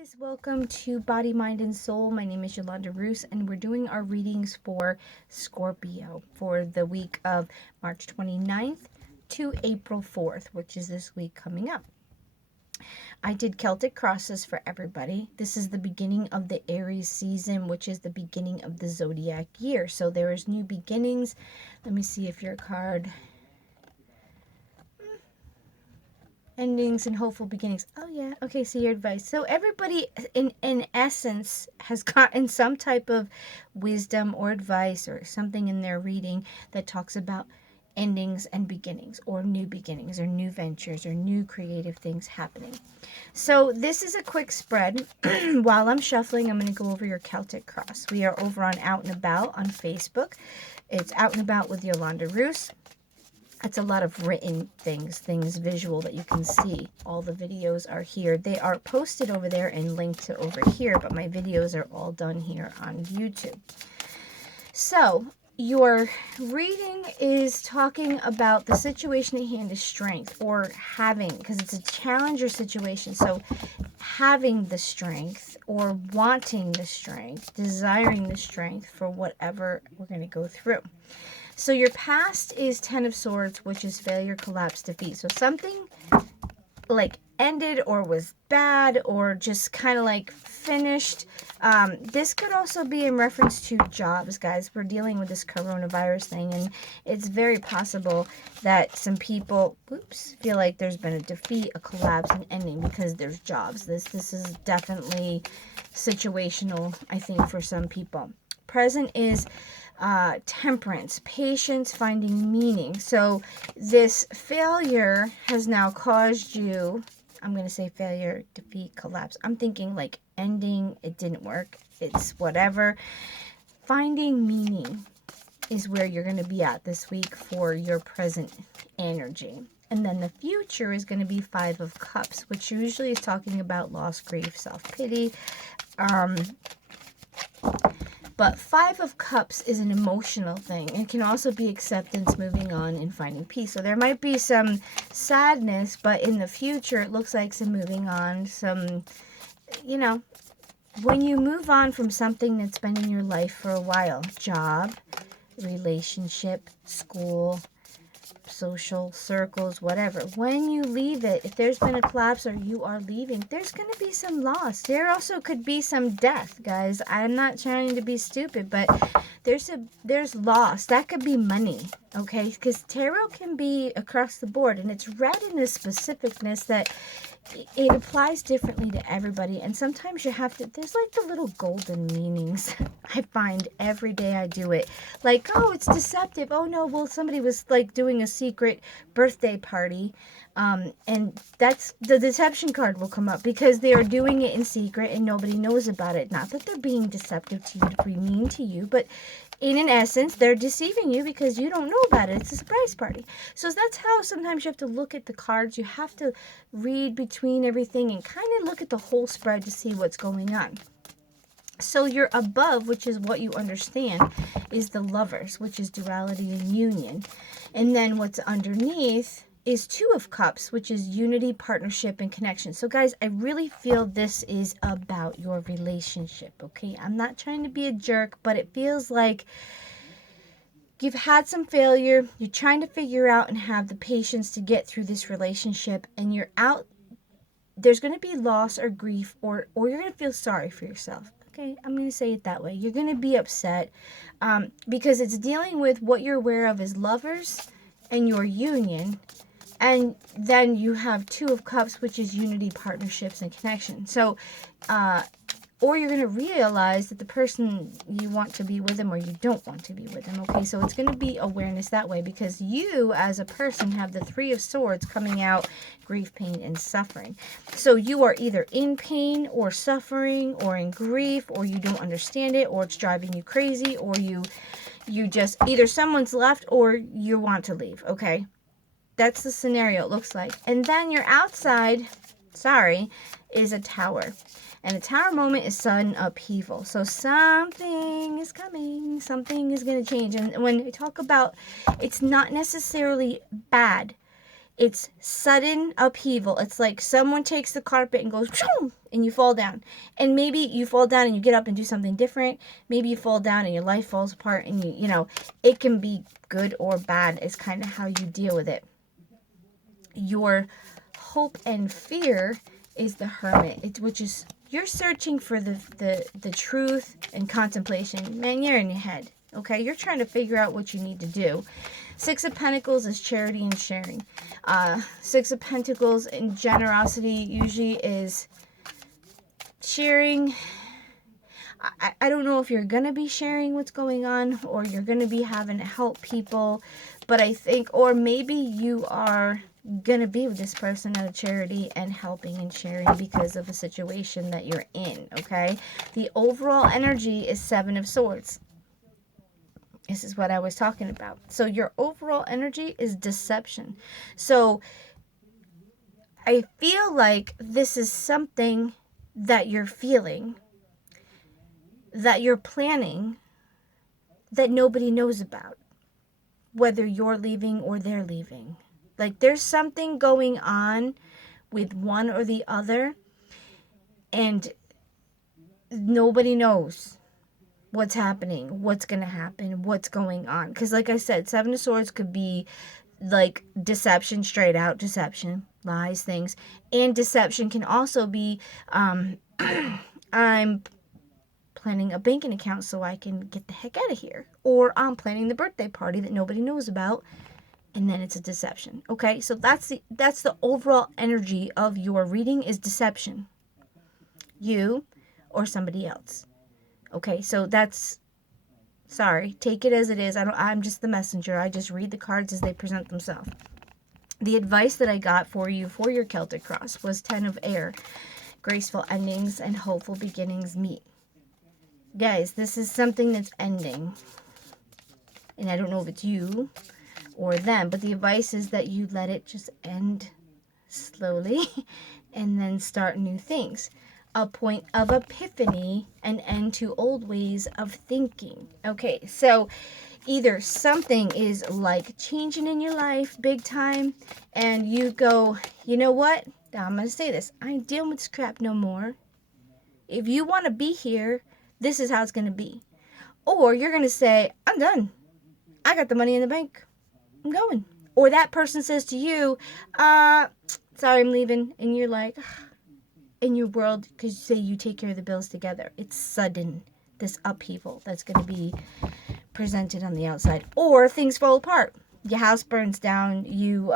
guys, welcome to Body, Mind, and Soul. My name is Yolandareuss, and we're doing our readings for Scorpio for the week of March 29th to April 4th, which is this week coming up. I did Celtic crosses for everybody. This is the beginning of the Aries season, which is the beginning of the zodiac year. So there is new beginnings. Let me see if your card... endings and hopeful beginnings. Oh yeah, okay, so your advice. So everybody in essence has gotten some type of wisdom or advice or something in their reading that talks about endings and beginnings or new new ventures or new creative things happening. So this is a quick spread. While I'm shuffling, I'm going to go over your Celtic cross. We are over on Out and About on Facebook. It's Out and About with Yolandareuss. It's a lot of written things visual that you can see. All the videos are here. They are posted over there and linked to over here, but my videos are all done here on YouTube. So, your reading is talking about the situation at hand is strength, or having, because it's a challenge or situation. So, having the strength, or wanting the strength, desiring the strength for whatever we're going to go through. So your past is Ten of Swords, which is failure, collapse, defeat. So something like ended or was bad or just kind of like finished. This could also be in reference to jobs, guys. We're dealing with this coronavirus thing, and it's very possible that some people, feel like there's been a defeat, a collapse, an ending because there's jobs. This is definitely situational, I think, for some people. Present is temperance, patience, finding meaning. So this failure has now caused you, I'm going to say failure, defeat, collapse. I'm thinking like ending, it didn't work, it's whatever. Finding meaning is where you're going to be at this week for your present energy. And then the future is going to be Five of Cups, which usually is talking about loss, grief, self-pity. But Five of Cups is an emotional thing. It can also be acceptance, moving on, and finding peace. So there might be some sadness, but in the future, it looks like some moving on, some, when you move on from something that's been in your life for a while, job, relationship, school, social circles, whatever. When you leave it, if there's been a collapse or you are leaving, there's going to be some loss. There also could be some death, guys. I'm not trying to be stupid, but there's loss. That could be money, okay? Because tarot can be across the board, and it's read in a specificness that it applies differently to everybody, and sometimes you have to, there's like the little golden meanings I find every day I do it. Like, oh, it's deceptive. Oh no, well, somebody was like doing a secret birthday party, and that's, the deception card will come up because they are doing it in secret and nobody knows about it. Not that they're being deceptive to you to be mean to you, but in an essence, they're deceiving you because you don't know about it. It's a surprise party. So that's how sometimes you have to look at the cards. You have to read between everything and kind of look at the whole spread to see what's going on. So your above, which is what you understand, is the Lovers, which is duality and union. And then what's underneath is Two of Cups, which is unity, partnership, and connection. So guys, I really feel this is about your relationship, okay? I'm not trying to be a jerk, but it feels like you've had some failure. You're trying to figure out and have the patience to get through this relationship, and you're out. There's going to be loss or grief, or you're going to feel sorry for yourself. Okay, I'm going to say it that way. You're going to be upset because it's dealing with what you're aware of as lovers and your union. And then you have Two of Cups, which is unity, partnerships, and connection. So, or you're going to realize that the person you want to be with them or you don't want to be with them. Okay, so it's going to be awareness that way because you as a person have the Three of Swords coming out, grief, pain, and suffering. So you are either in pain or suffering or in grief, or you don't understand it, or it's driving you crazy, or you just, either someone's left or you want to leave. Okay, that's the scenario it looks like. And then your outside, is a Tower. And a Tower moment is sudden upheaval. So something is coming. Something is going to change. And when we talk about, it's not necessarily bad. It's sudden upheaval. It's like someone takes the carpet and goes, and you fall down. And maybe you fall down and you get up and do something different. Maybe you fall down and your life falls apart, and you know, it can be good or bad. It's kind of how you deal with it. Your hope and fear is the Hermit, which is you're searching for the truth and contemplation. Man, you're in your head. Okay, you're trying to figure out what you need to do. Six of Pentacles is charity and sharing. Six of Pentacles in generosity usually is sharing. I don't know if you're going to be sharing what's going on, or you're going to be having to help people. But I think, or maybe you are going to be with this person at a charity and helping and sharing because of a situation that you're in, okay? The overall energy is Seven of Swords. This is what I was talking about. So your overall energy is deception. So I feel like this is something that you're feeling, that you're planning, that nobody knows about, whether you're leaving or they're leaving. Like there's something going on with one or the other, and nobody knows what's happening, what's going to happen, what's going on. Because like I said, Seven of Swords could be like deception, straight out deception, lies, things. And deception can also be, I'm planning a banking account so I can get the heck out of here. Or I'm planning the birthday party that nobody knows about, and then it's a deception. Okay, so that's the overall energy of your reading is deception. You or somebody else. Okay, so that's, sorry, take it as it is. I'm just the messenger. I just read the cards as they present themselves. The advice that I got for you for your Celtic cross was 10 of air. Graceful endings and hopeful beginnings meet. Guys, this is something that's ending. And I don't know if it's you or them, but the advice is that you let it just end slowly and then start new things. A point of epiphany, an end to old ways of thinking. Okay, so either something is like changing in your life big time, and you go, you know what? I'm going to say this. I ain't dealing with this crap no more. If you want to be here, this is how it's going to be. Or you're going to say, I'm done. I got the money in the bank. I'm going. Or that person says to you, sorry, I'm leaving. And you're like, in your world, because you say you take care of the bills together. It's sudden, this upheaval that's going to be presented on the outside. Or things fall apart. Your house burns down. You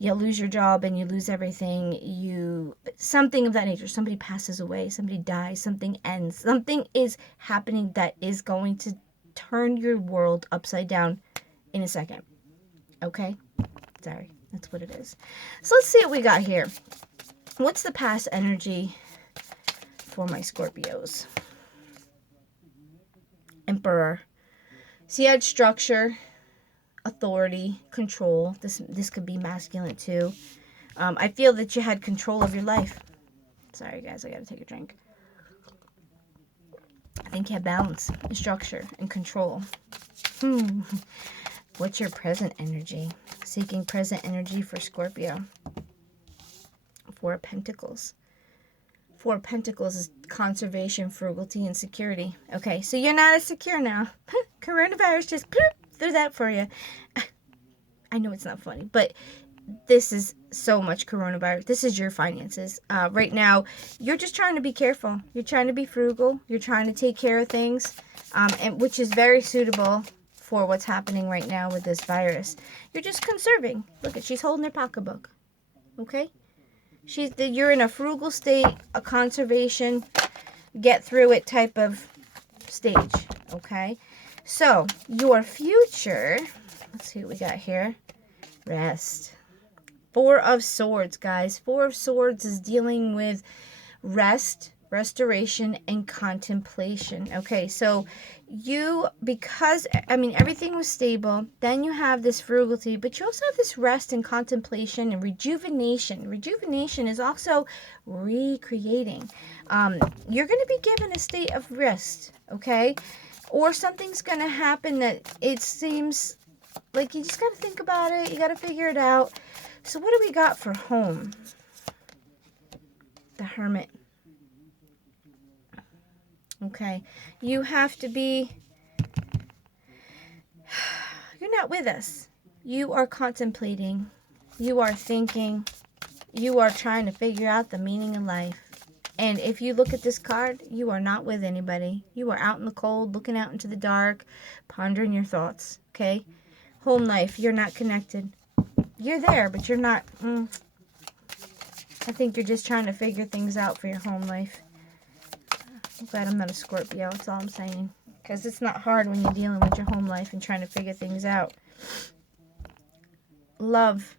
lose your job and you lose everything. Something of that nature. Somebody passes away. Somebody dies. Something ends. Something is happening that is going to turn your world upside down in a second. Okay? Sorry. That's what it is. So let's see what we got here. What's the past energy for my Scorpios? Emperor. So you had structure, authority, control. This could be masculine too. I feel that you had control of your life. Sorry guys, I gotta take a drink. I think you have balance, and structure, and control. What's your present energy? Seeking present energy for Scorpio. Four of Pentacles. Four of Pentacles is conservation, frugality, and security. Okay, so you're not as secure now. Coronavirus just threw that for you. I know it's not funny, but this is so much coronavirus. This is your finances. Right now, you're just trying to be careful. You're trying to be frugal. You're trying to take care of things, and which is very suitable for what's happening right now with this virus. You're just conserving. Look at, she's holding her pocketbook. Okay? You're in a frugal state, a conservation, get through it type of stage, okay? So, your future, let's see what we got here. Rest. Four of Swords, guys. Four of Swords is dealing with rest, restoration, and contemplation. Okay, so because everything was stable, then you have this frugality, but you also have this rest and contemplation and rejuvenation. Rejuvenation is also recreating. You're going to be given a state of rest, okay? Or something's going to happen that it seems Like, you just got to think about it. You got to figure it out. So what do we got for home? The Hermit. Okay. You have to be... You're not with us. You are contemplating. You are thinking. You are trying to figure out the meaning of life. And if you look at this card, you are not with anybody. You are out in the cold, looking out into the dark, pondering your thoughts. Okay? Home life, you're not connected. You're there, but you're not. I think you're just trying to figure things out for your home life. I'm glad I'm not a Scorpio. That's all I'm saying. Because it's not hard when you're dealing with your home life and trying to figure things out. Love.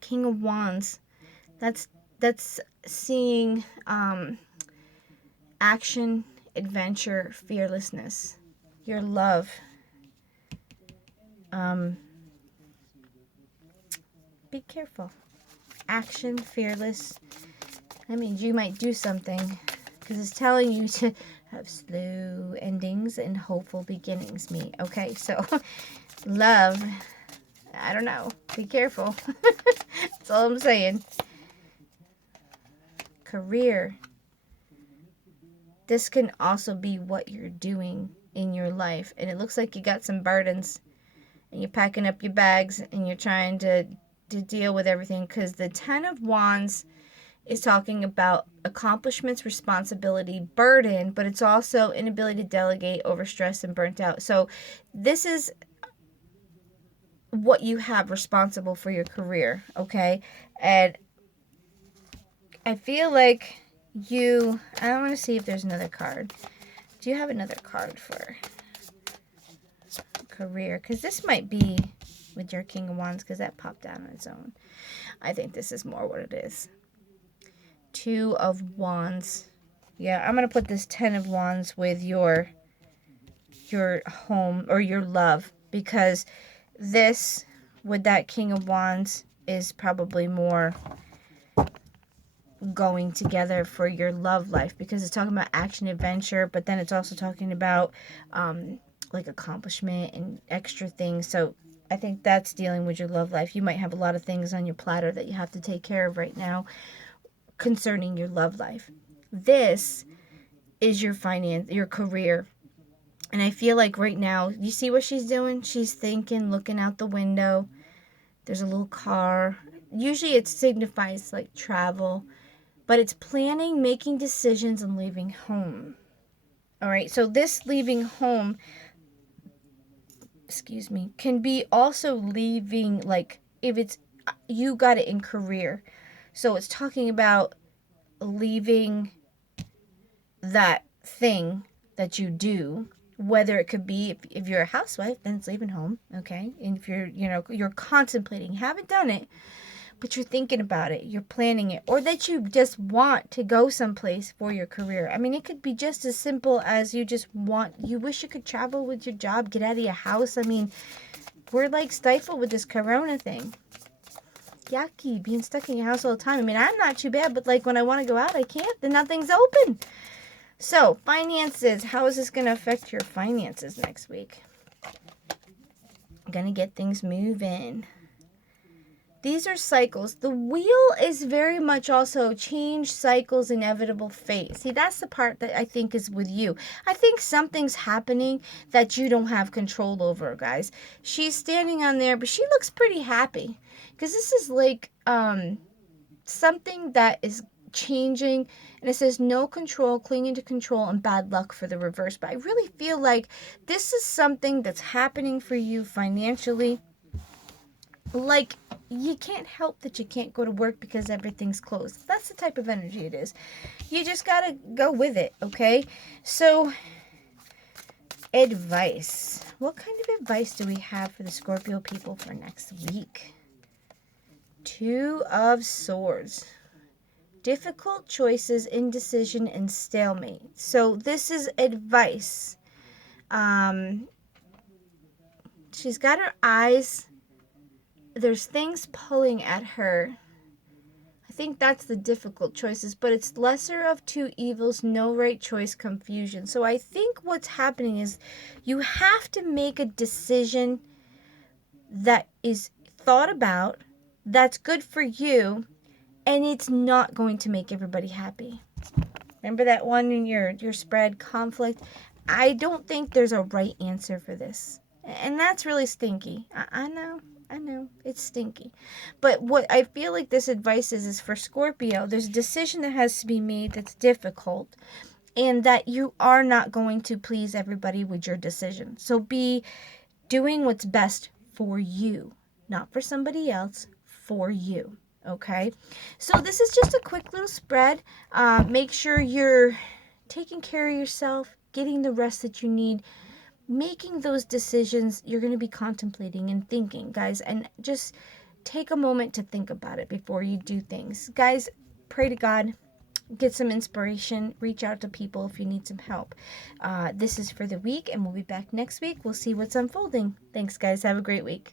King of Wands. That's seeing action, adventure, fearlessness. Your love. Be careful. Action, fearless. That means you might do something because it's telling you to have slow endings and hopeful beginnings. Okay, so love. I don't know. Be careful. That's all I'm saying. Career. This can also be what you're doing in your life. And it looks like you got some burdens. And you're packing up your bags. And you're trying to deal with everything. Because the Ten of Wands is talking about accomplishments, responsibility, burden. But it's also inability to delegate, overstressed, and burnt out. So this is what you have responsible for your career. Okay? And I feel like I want to see if there's another card. Do you have another card for career? Because this might be with your King of Wands, because that popped out on its own. I think this is more what it is. Two of Wands. Yeah, I'm going to put this Ten of Wands with your home or your love, because this with that King of Wands is probably more going together for your love life, because it's talking about action, adventure, but then it's also talking about like accomplishment and extra things. So I think that's dealing with your love life. You might have a lot of things on your platter that you have to take care of right now concerning your love life. This is your finance, your career. And I feel like right now, you see what she's doing? She's thinking, looking out the window. There's a little car. Usually it signifies like travel. But it's planning, making decisions, and leaving home. All right, so this leaving home, can be also leaving, like, if it's, you got it in career. So it's talking about leaving that thing that you do, whether it could be, if you're a housewife, then it's leaving home, okay? And if you're contemplating, haven't done it, but you're thinking about it, you're planning it, or that you just want to go someplace for your career. I mean, it could be just as simple as you wish you could travel with your job, get out of your house. I mean, we're like stifled with this corona thing. Yucky, being stuck in your house all the time. I mean, I'm not too bad, but like when I want to go out, I can't, then nothing's open. So, finances, how is this going to affect your finances next week? Going to get things moving. These are cycles. The wheel is very much also change, cycles, inevitable fate. See, that's the part that I think is with you. I think something's happening that you don't have control over, guys. She's standing on there, but she looks pretty happy. Because this is like something that is changing. And it says no control, clinging to control, and bad luck for the reverse. But I really feel like this is something that's happening for you financially. Like, you can't help that you can't go to work because everything's closed. That's the type of energy it is. You just gotta go with it, okay? So, advice. What kind of advice do we have for the Scorpio people for next week? Two of Swords. Difficult choices, indecision, and stalemate. So, this is advice. She's got her eyes... There's things pulling at her. I think that's the difficult choices, but it's lesser of two evils, no right choice, confusion. So I think what's happening is you have to make a decision that is thought about, that's good for you, and it's not going to make everybody happy. Remember that one in your spread, conflict? I don't think there's a right answer for this. And that's really stinky. I know. It's stinky. But what I feel like this advice is for Scorpio, there's a decision that has to be made that's difficult, and that you are not going to please everybody with your decision. So be doing what's best for you, not for somebody else, for you. Okay, so this is just a quick little spread. Make sure you're taking care of yourself, getting the rest that you need, making those decisions you're going to be contemplating and thinking, guys, and just take a moment to think about it before you do things. Guys, pray to God, get some inspiration, reach out to people if you need some help. This is for the week, and we'll be back next week. We'll see what's unfolding. Thanks, guys. Have a great week.